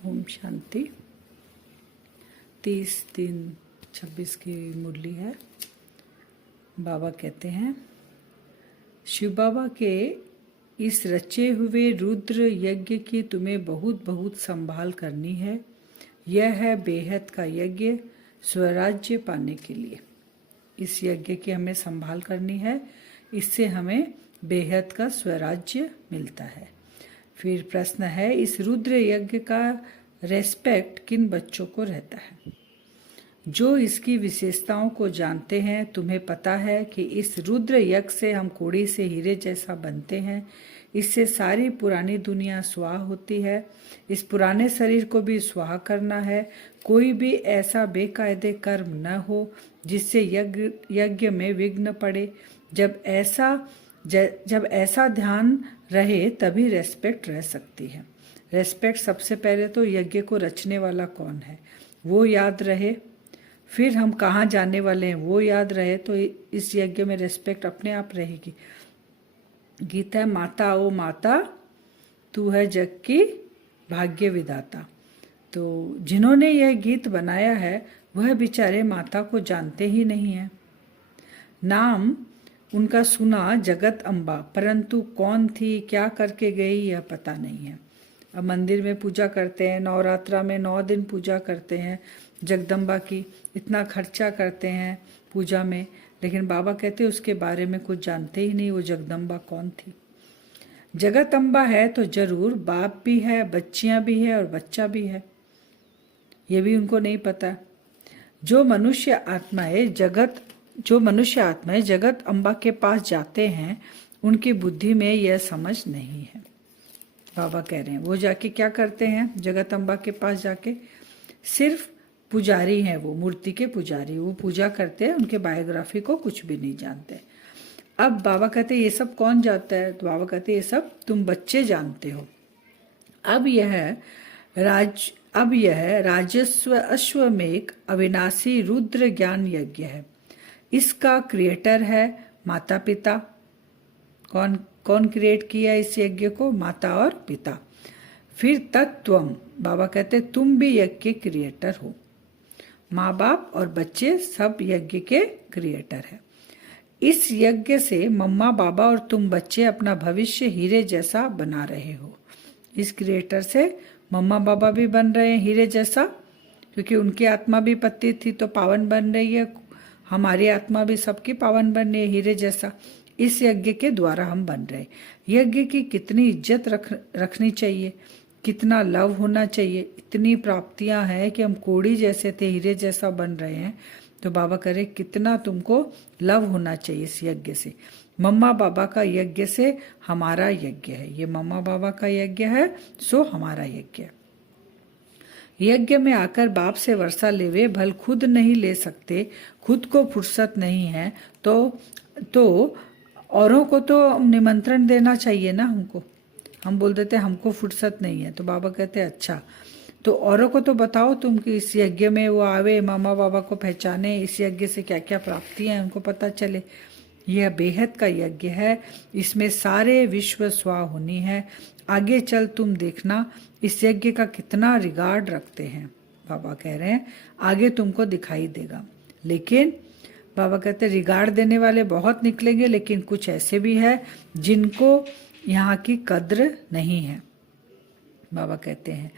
ओम शांति। 30/3/26 की मुरली है। बाबा कहते हैं, शिव बाबा के इस रचे हुए रुद्र यज्ञ की तुम्हें बहुत बहुत संभाल करनी है। यह है बेहद का यज्ञ स्वराज्य पाने के लिए। इस यज्ञ की हमें संभाल करनी है, इससे हमें बेहद का स्वराज्य मिलता है। फिर प्रश्न है, इस रुद्र यज्ञ का रेस्पेक्ट किन बच्चों को रहता है? जो इसकी विशेषताओं को जानते हैं। तुम्हें पता है कि इस रुद्र यज्ञ से हम कोड़ी से हीरे जैसा बनते हैं। इससे सारी पुरानी दुनिया स्वाहा होती है। इस पुराने शरीर को भी स्वाहा करना है। कोई भी ऐसा बेकायदे कर्म न हो जिससे यज्ञ में विघ्न पड़े। जब ऐसा ध्यान रहे तभी रेस्पेक्ट रह सकती है। रेस्पेक्ट सबसे पहले तो यज्ञ को रचने वाला कौन है वो याद रहे, फिर हम कहाँ जाने वाले हैं वो याद रहे, तो इस यज्ञ में रेस्पेक्ट अपने आप रहेगी। गीत है, माता ओ माता तू है जग की भाग्य विधाता। तो जिन्होंने यह गीत बनाया है वह बेचारे माता को जानते ही नहीं है। नाम उनका सुना जगत अम्बा, परंतु कौन थी, क्या करके गई, यह पता नहीं है। अब मंदिर में पूजा करते हैं, नवरात्रा में 9 दिन पूजा करते हैं जगदम्बा की, इतना खर्चा करते हैं पूजा में, लेकिन बाबा कहते हैं उसके बारे में कुछ जानते ही नहीं, वो जगदम्बा कौन थी। जगत अम्बा है तो जरूर बाप भी है, बच्चियां भी है और बच्चा भी है, ये भी उनको नहीं पता। जो मनुष्य आत्माएं जगत अम्बा के पास जाते हैं उनकी बुद्धि में यह समझ नहीं है। बाबा कह रहे हैं वो जाके क्या करते हैं, जगत अम्बा के पास जाके सिर्फ पुजारी हैं, वो मूर्ति के पुजारी, वो पूजा करते हैं, उनके बायोग्राफी को कुछ भी नहीं जानते। अब बाबा कहते हैं ये सब कौन जानता है? तो बाबा कहते हैं ये सब तुम बच्चे जानते हो। अब यह राजस्व अश्वमेघ अविनाशी रुद्र ज्ञान यज्ञ है। इसका क्रिएटर है माता पिता। कौन क्रिएट किया इस यज्ञ को? माता और पिता। फिर तत्वम, बाबा कहते तुम भी यज्ञ के क्रिएटर हो। माँ बाप और बच्चे सब यज्ञ के क्रिएटर है। इस यज्ञ से मम्मा बाबा और तुम बच्चे अपना भविष्य हीरे जैसा बना रहे हो। इस क्रिएटर से मम्मा बाबा भी बन रहे हैं हीरे जैसा, क्योंकि उनकी आत्मा भी पतित थी तो पावन बन रही है, हमारी आत्मा भी सबकी पावन बन रही है हीरे जैसा। इस यज्ञ के द्वारा हम बन रहे। यज्ञ की कितनी इज्जत रखनी चाहिए, कितना लव होना चाहिए। इतनी प्राप्तियां हैं कि हम कोड़ी जैसे थे हीरे जैसा बन रहे हैं, तो बाबा करे कितना तुमको लव होना चाहिए इस यज्ञ से। मम्मा बाबा का यज्ञ से हमारा यज्ञ है, ये मम्मा बाबा का यज्ञ है सो हमारा यज्ञ है। यज्ञ में आकर बाप से वर्षा लेवे, भल खुद नहीं ले सकते, खुद को फुर्सत नहीं है, तो औरों को तो निमंत्रण देना चाहिए ना हमको। हम बोल देते हमको फुर्सत नहीं है, तो बाबा कहते अच्छा तो औरों को तो बताओ तुम कि इस यज्ञ में वो आवे, मामा बाबा को पहचाने, इस यज्ञ से क्या क्या प्राप्तियां हैं उनको पता चले। यह बेहद का यज्ञ है, इसमें सारे विश्व स्वाहा होनी है। आगे चल तुम देखना इस यज्ञ का कितना रिगार्ड रखते हैं। बाबा कह रहे हैं आगे तुमको दिखाई देगा। लेकिन बाबा कहते हैं रिगार्ड देने वाले बहुत निकलेंगे, लेकिन कुछ ऐसे भी है जिनको यहाँ की कद्र नहीं है। बाबा कहते हैं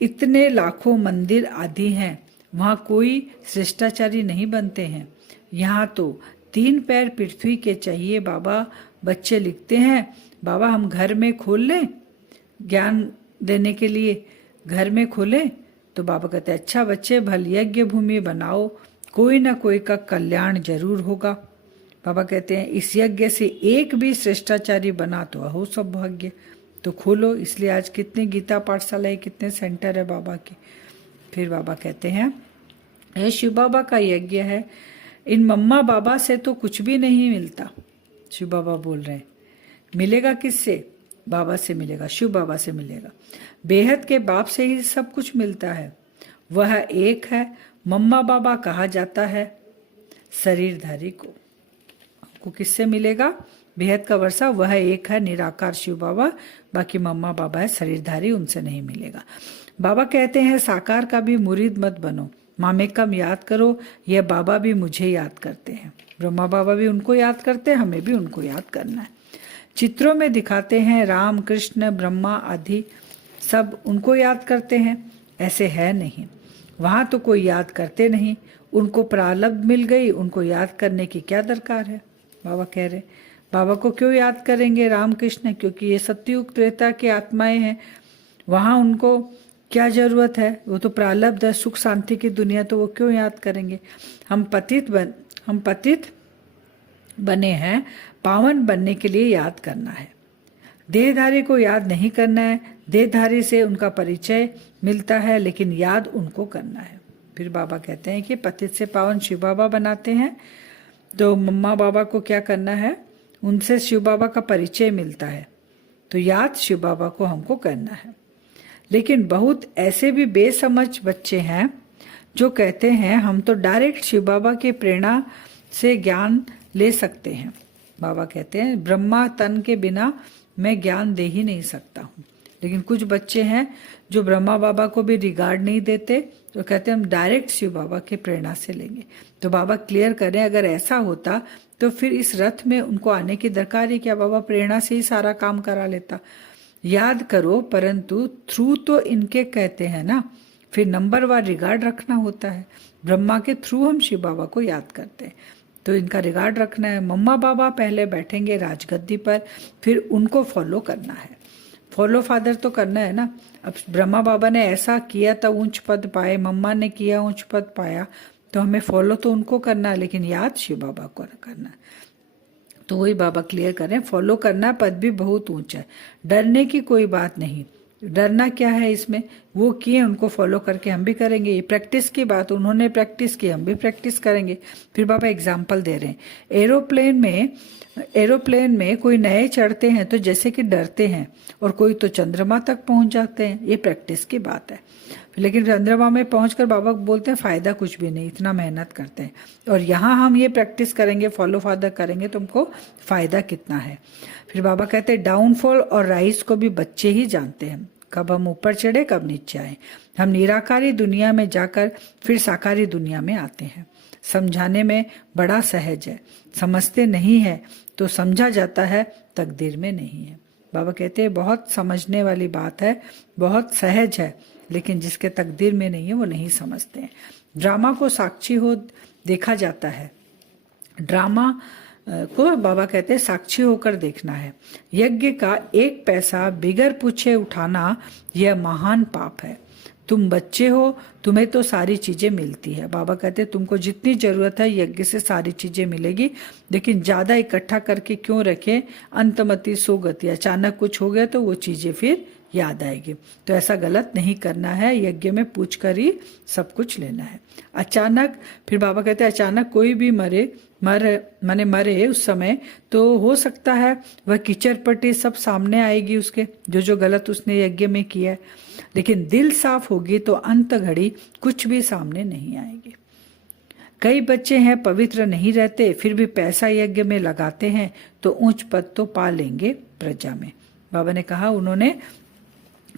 इतने लाखों मंदिर आदि हैं, वहाँ कोई शिष्टाचारी नहीं बनते हैं। यहाँ तो 3 पैर पृथ्वी के चाहिए। बाबा बच्चे लिखते हैं बाबा हम घर में खोल लें, ज्ञान देने के लिए घर में खोलें। तो बाबा कहते हैं अच्छा बच्चे भल यज्ञ भूमि बनाओ, कोई ना कोई का कल्याण जरूर होगा। बाबा कहते हैं इस यज्ञ से एक भी श्रेष्ठाचारी बना तो हो सब भाग्य। तो खोलो, इसलिए आज कितने गीता पाठशाला है, कितने सेंटर है बाबा के। फिर बाबा कहते हैं यह शिव बाबा का यज्ञ है, इन मम्मा बाबा से तो कुछ भी नहीं मिलता। शिव बाबा बोल रहे हैं मिलेगा किससे? बाबा से मिलेगा, शिव बाबा से मिलेगा। बेहद के बाप से ही सब कुछ मिलता है, वह एक है। मम्मा बाबा कहा जाता है शरीरधारी को। किससे मिलेगा? बेहद का वर्षा वह एक है निराकार शिव बाबा, बाकी मम्मा बाबा है शरीरधारी, उनसे नहीं मिलेगा। बाबा कहते हैं साकार का भी मुरीद मत बनो, मामे कम याद करो, यह बाबा भी मुझे याद करते हैं। ब्रह्मा बाबा भी उनको याद करते हैं, हमें भी उनको याद करना है। चित्रों में दिखाते हैं राम कृष्ण ब्रह्मा आदि सब उनको याद करते हैं, ऐसे है नहीं। वहाँ तो कोई याद करते नहीं, उनको प्रारब्ध मिल गई, उनको याद करने की क्या दरकार है। बाबा कह रहे बाबा को क्यों याद करेंगे राम कृष्ण, क्योंकि ये सत्युग त्रेता की आत्माएं हैं, वहाँ उनको क्या जरूरत है, वो तो प्रारब्ध है, सुख शांति की दुनिया, तो वो क्यों याद करेंगे। हम पतित बने हैं, पावन बनने के लिए याद करना है। देहधारी को याद नहीं करना है, देहधारी से उनका परिचय मिलता है, लेकिन याद उनको करना है। फिर बाबा कहते हैं कि पतित से पावन शिव बाबा बनाते हैं, तो मम्मा बाबा को क्या करना है, उनसे शिव बाबा का परिचय मिलता है, तो याद शिव बाबा को हमको करना है। लेकिन बहुत ऐसे भी बेसमझ बच्चे हैं जो कहते हैं हम तो डायरेक्ट शिव बाबा की प्रेरणा से ज्ञान ले सकते हैं। बाबा कहते हैं ब्रह्मा तन के बिना मैं ज्ञान दे ही नहीं सकता हूँ। लेकिन कुछ बच्चे हैं जो ब्रह्मा बाबा को भी रिगार्ड नहीं देते, तो कहते हैं हम डायरेक्ट शिव बाबा की प्रेरणा से लेंगे। तो बाबा क्लियर करें, अगर ऐसा होता तो फिर इस रथ में उनको आने की दरकार ही क्या, बाबा प्रेरणा से ही सारा काम करा लेता। याद करो, परंतु थ्रू तो इनके कहते हैं ना, फिर नंबरवार रिगार्ड रखना होता है। ब्रह्मा के थ्रू हम शिव बाबा को याद करते हैं, तो इनका रिगार्ड रखना है। मम्मा बाबा पहले बैठेंगे राजगद्दी पर, फिर उनको फॉलो करना है। फॉलो फादर तो करना है ना। अब ब्रह्मा बाबा ने ऐसा किया तो ऊंच पद पाए, मम्मा ने किया ऊंच पद पाया, तो हमें फॉलो तो उनको करना है, लेकिन याद शिव बाबा को करना है। तो वही बाबा क्लियर करें, फॉलो करना, पद भी बहुत ऊंचा है, डरने की कोई बात नहीं। डरना क्या है इसमें, वो किए उनको फॉलो करके हम भी करेंगे। ये प्रैक्टिस की बात, उन्होंने प्रैक्टिस की, हम भी प्रैक्टिस करेंगे। फिर बाबा एग्जाम्पल दे रहे हैं, एरोप्लेन में कोई नए चढ़ते हैं तो जैसे कि डरते हैं, और कोई तो चंद्रमा तक पहुंच जाते हैं, ये प्रैक्टिस की बात है। लेकिन चंद्रमा में पहुंचकर बाबा बोलते हैं फायदा कुछ भी नहीं, इतना मेहनत करते हैं, और यहाँ हम ये प्रैक्टिस करेंगे, फॉलो फादर करेंगे, तो हमको फायदा कितना है। फिर बाबा कहते हैं डाउनफॉल और राइज को भी बच्चे ही जानते हैं, कब हम ऊपर चढ़े कब नीचे आए। हम निराकारी दुनिया में जाकर फिर साकारी दुनिया में आते हैं। समझाने में बड़ा सहज है, समझते नहीं है तो समझा जाता है, तकदीर में नहीं है। बाबा कहते हैं बहुत समझने वाली बात है, बहुत सहज है, लेकिन जिसके तकदीर में नहीं है वो नहीं समझते हैं। ड्रामा को साक्षी हो देखा जाता है, ड्रामा को बाबा कहते हैं साक्षी होकर देखना है। यज्ञ का एक पैसा बिगर पूछे उठाना यह महान पाप है। तुम बच्चे हो, तुम्हें तो सारी चीजें मिलती है। बाबा कहते हैं तुमको जितनी जरूरत है यज्ञ से सारी चीजें मिलेगी, लेकिन ज्यादा इकट्ठा करके क्यों रखे, अंतमति सोगति, अचानक कुछ हो गया तो वो चीजें फिर याद आएगी। तो ऐसा गलत नहीं करना है, यज्ञ में पूछ कर ही सब कुछ लेना है। अचानक, फिर बाबा कहते हैं अचानक कोई भी मरे उस समय, तो हो सकता है वह कीचड़ पट्टी सब सामने आएगी उसके, जो गलत उसने यज्ञ में किया है। लेकिन दिल साफ होगी तो अंत घड़ी कुछ भी सामने नहीं आएगी। कई बच्चे हैं पवित्र नहीं रहते, फिर भी पैसा यज्ञ में लगाते हैं, तो ऊंच पद तो पा लेंगे प्रजा में। बाबा ने कहा उन्होंने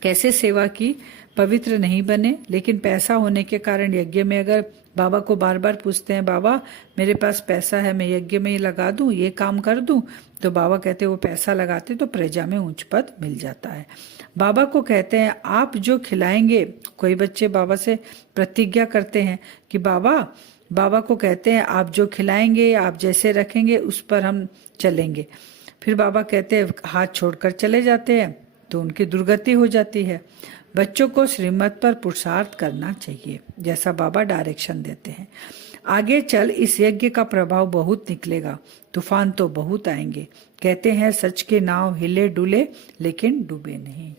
कैसे सेवा की, पवित्र नहीं बने, लेकिन पैसा होने के कारण यज्ञ में, अगर बाबा को बार बार पूछते हैं बाबा मेरे पास पैसा है, मैं यज्ञ में लगा दूं, ये काम कर दूं, तो बाबा कहते वो पैसा लगाते तो प्रजा में ऊंच पद मिल जाता है। बाबा को कहते हैं आप जो खिलाएंगे, कोई बच्चे बाबा से प्रतिज्ञा करते हैं कि बाबा को कहते हैं आप जो खिलाएंगे, आप जैसे रखेंगे उस पर हम चलेंगे। फिर बाबा कहते हैं हाथ छोड़कर चले जाते हैं, तो उनकी दुर्गति हो जाती है। बच्चों को श्रीमत पर पुरुषार्थ करना चाहिए, जैसा बाबा डायरेक्शन देते हैं। आगे चल इस यज्ञ का प्रभाव बहुत निकलेगा, तूफान तो बहुत आएंगे। कहते हैं सच के नाव हिले डुले लेकिन डूबे नहीं।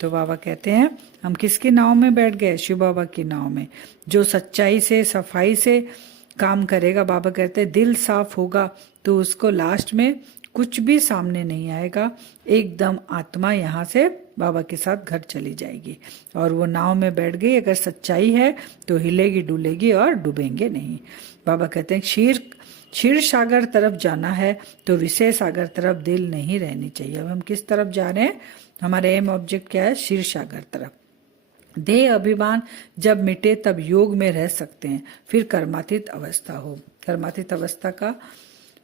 तो बाबा कहते हैं हम किसकी नाव में बैठ गए, शिव बाबा की नाव में। जो सच्चाई से सफाई से काम करेगा, बाबा कहते हैं दिल साफ होगा तो उसको लास्ट में कुछ भी सामने नहीं आएगा, एकदम आत्मा यहाँ से बाबा के साथ घर चली जाएगी, और वो नाव में बैठ गई। अगर सच्चाई है तो हिलेगी डुलेगी और डूबेंगे नहीं। बाबा कहते हैं क्षीर सागर तरफ जाना है तो विषय सागर तरफ दिल नहीं रहनी चाहिए। अब हम किस तरफ जा रहे हैं? हमारा एम ऑब्जेक्ट क्या है? क्षीर सागर तरफ। देह अभिमान जब मिटे तब योग में रह सकते हैं, फिर कर्मातीत अवस्था हो। कर्मातीत अवस्था का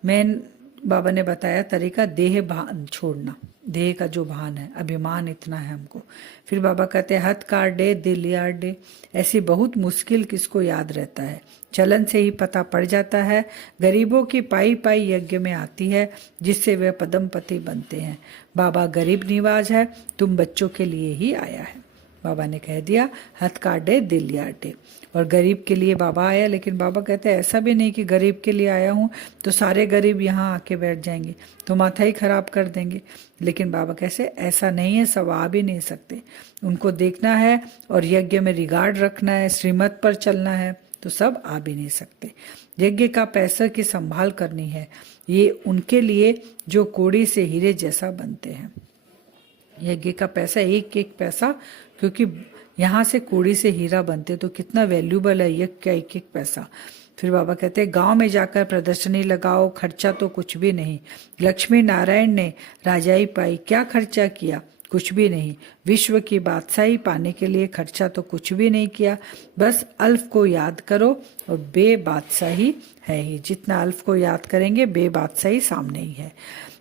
मेन बाबा ने बताया तरीका, देह भान छोड़ना, देह का जो भान है, अभिमान इतना है हमको। फिर बाबा कहते हैं हथ काट दे दिल यार दे, ऐसी बहुत मुश्किल किसको याद रहता है, चलन से ही पता पड़ जाता है। गरीबों की पाई पाई यज्ञ में आती है, जिससे वे पदमपति बनते हैं। बाबा गरीब निवाज है, तुम बच्चों के लिए ही आया है। बाबा ने कह दिया हथ काट दे दिल यार दे, और गरीब के लिए बाबा आया। लेकिन बाबा कहते हैं ऐसा भी नहीं कि गरीब के लिए आया हूँ तो सारे गरीब यहाँ आके बैठ जाएंगे तो माथा ही खराब कर देंगे। लेकिन बाबा कैसे, ऐसा नहीं है, सब आ भी नहीं सकते, उनको देखना है और यज्ञ में रिगार्ड रखना है, श्रीमत पर चलना है, तो सब आ भी नहीं सकते। यज्ञ का पैसा की संभाल करनी है, ये उनके लिए जो कोड़ी से हीरे जैसा बनते हैं। यज्ञ का पैसा, एक एक पैसा, क्योंकि यहाँ से कोड़ी से हीरा बनते तो कितना वैल्यूबल है यज्ञ का एक एक पैसा। फिर बाबा कहते हैं गांव में जाकर प्रदर्शनी लगाओ, खर्चा तो कुछ भी नहीं। लक्ष्मी नारायण ने राजाई पाई, क्या खर्चा किया? कुछ भी नहीं। विश्व की बादशाही पाने के लिए खर्चा तो कुछ भी नहीं किया, बस अल्फ को याद करो और बे बादशाही है ही। जितना अल्फ को याद करेंगे बे बादशाही सामने ही है।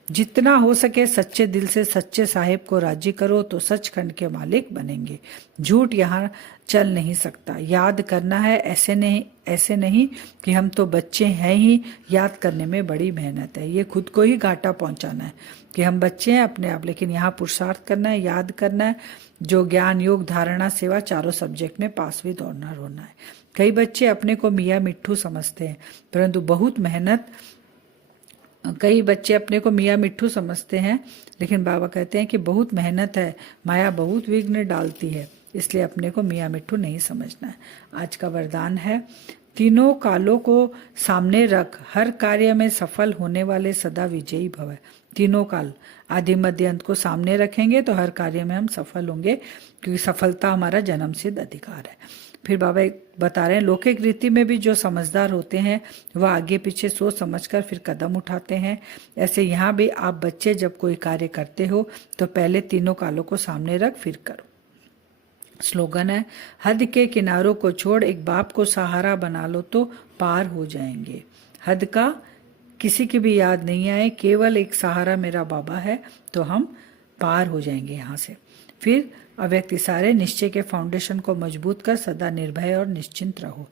जितना हो सके सच्चे दिल से सच्चे साहिब को राजी करो तो सचखंड के मालिक बनेंगे। झूठ यहाँ चल नहीं सकता। याद करना है, ऐसे नहीं कि हम तो बच्चे हैं ही, याद करने में बड़ी मेहनत है। ये खुद को ही घाटा पहुंचाना है कि हम बच्चे हैं अपने आप, लेकिन यहाँ पुरुषार्थ करना है, याद करना है। जो ज्ञान योग धारणा सेवा चारों सब्जेक्ट में पास भी दौड़ना रोना है। कई बच्चे अपने को मियाँ मिट्ठू समझते हैं, परंतु बहुत मेहनत, कई बच्चे अपने को मियाँ मिट्ठू समझते हैं, लेकिन बाबा कहते हैं कि बहुत मेहनत है, माया बहुत विघ्न डालती है, इसलिए अपने को मियाँ मिट्ठू नहीं समझना है। आज का वरदान है, तीनों कालों को सामने रख, हर कार्य में सफल होने वाले सदा विजयी भव। तीनों काल आदि मध्य अंत को सामने रखेंगे तो हर कार्य में हम सफल होंगे, क्योंकि सफलता हमारा जन्मसिद्ध अधिकार है। फिर बाबा बता रहे हैं लौकिक रीति में भी जो समझदार होते हैं वह आगे पीछे सोच समझकर फिर कदम उठाते हैं। ऐसे यहाँ भी आप बच्चे जब कोई कार्य करते हो तो पहले तीनों कालों को सामने रख फिर करो। स्लोगन है, हद के किनारों को छोड़ एक बाप को सहारा बना लो तो पार हो जाएंगे। हद का किसी की भी याद नहीं आए, केवल एक सहारा मेरा बाबा है तो हम पार हो जाएंगे यहाँ से। फिर अव्यक्त इशारे, निश्चय के फाउंडेशन को मजबूत कर सदा निर्भय और निश्चिंत रहो।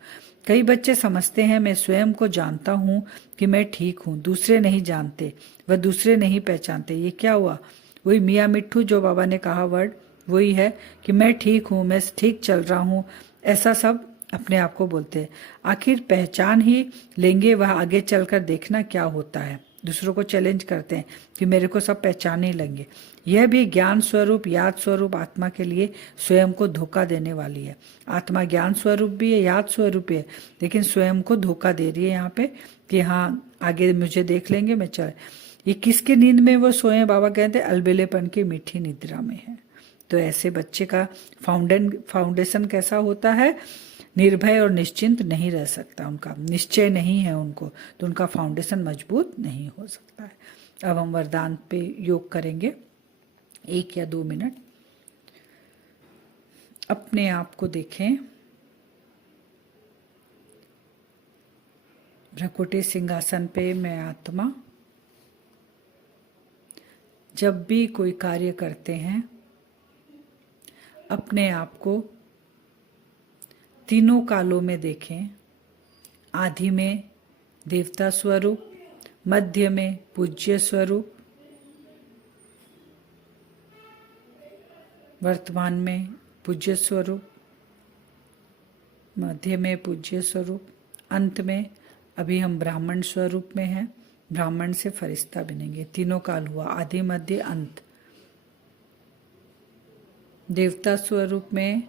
कई बच्चे समझते हैं मैं स्वयं को जानता हूँ कि मैं ठीक हूँ, दूसरे नहीं जानते, वह दूसरे नहीं पहचानते। ये क्या हुआ? वही मियाँ मिट्ठू जो बाबा ने कहा वर्ड वही है कि मैं ठीक हूँ, मैं ठीक चल रहा हूँ, ऐसा सब अपने आप को बोलते हैं। आखिर पहचान ही लेंगे, वह आगे चलकर देखना क्या होता है। दूसरों को चैलेंज करते हैं कि मेरे को सब पहचाने लेंगे। यह भी ज्ञान स्वरूप याद स्वरूप आत्मा के लिए स्वयं को धोखा देने वाली है। आत्मा ज्ञान स्वरूप भी है, याद स्वरूप भी है, लेकिन स्वयं को धोखा दे रही है यहाँ पे कि हाँ आगे मुझे देख लेंगे, मैं चल। ये किसकी नींद में वो सोए? बाबा कहते हैं अलबेलेपन की मीठी निद्रा में है। तो ऐसे बच्चे का फाउंडेशन कैसा होता है? निर्भय और निश्चिंत नहीं रह सकता, उनका निश्चय नहीं है उनको, तो उनका फाउंडेशन मजबूत नहीं हो सकता है। अब हम वरदान पे योग करेंगे 1 या 2 मिनट। अपने आप को देखें, भ्रकुटी सिंहासन पे मैं आत्मा। जब भी कोई कार्य करते हैं अपने आप को तीनों कालों में देखें। आदि में देवता स्वरूप, मध्य में पूज्य स्वरूप, वर्तमान में पूज्य स्वरूप, मध्य में पूज्य स्वरूप, अंत में अभी हम ब्राह्मण स्वरूप में हैं, ब्राह्मण से फरिश्ता बनेंगे। तीनों काल हुआ, आदि मध्य अंत। देवता स्वरूप में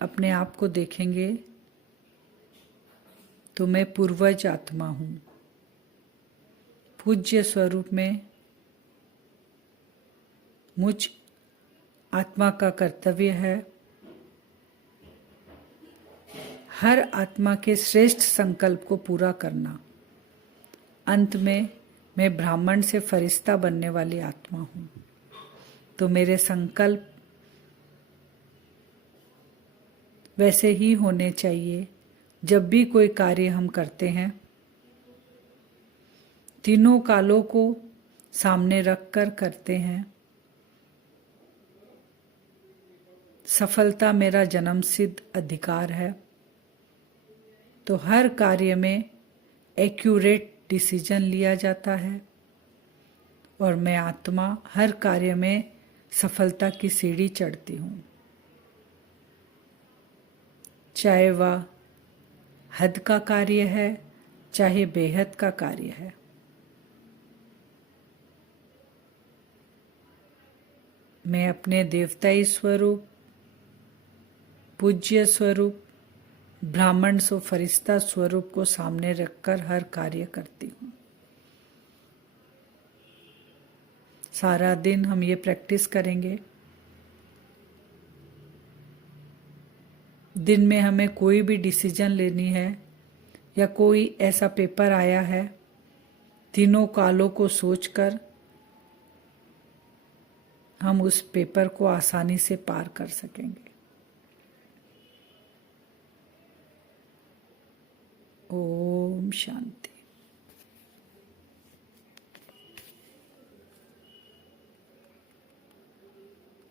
अपने आप को देखेंगे तो मैं पूर्वज आत्मा हूं। पूज्य स्वरूप में मुझ आत्मा का कर्तव्य है हर आत्मा के श्रेष्ठ संकल्प को पूरा करना। अंत में मैं ब्राह्मण से फरिश्ता बनने वाली आत्मा हूँ, तो मेरे संकल्प वैसे ही होने चाहिए। जब भी कोई कार्य हम करते हैं, तीनों कालों को सामने रखकर करते हैं। सफलता मेरा जन्मसिद्ध अधिकार है, तो हर कार्य में एक्यूरेट डिसीजन लिया जाता है और मैं आत्मा हर कार्य में सफलता की सीढ़ी चढ़ती हूँ, चाहे वह हद का कार्य है, चाहे बेहद का कार्य है। मैं अपने देवताई स्वरूप, पूज्य स्वरूप, ब्राह्मण सो फरिश्ता स्वरूप को सामने रखकर हर कार्य करती हूँ। सारा दिन हम ये प्रैक्टिस करेंगे। दिन में हमें कोई भी डिसीजन लेनी है या कोई ऐसा पेपर आया है, तीनों कालों को सोचकर हम उस पेपर को आसानी से पार कर सकेंगे। ओम शांति।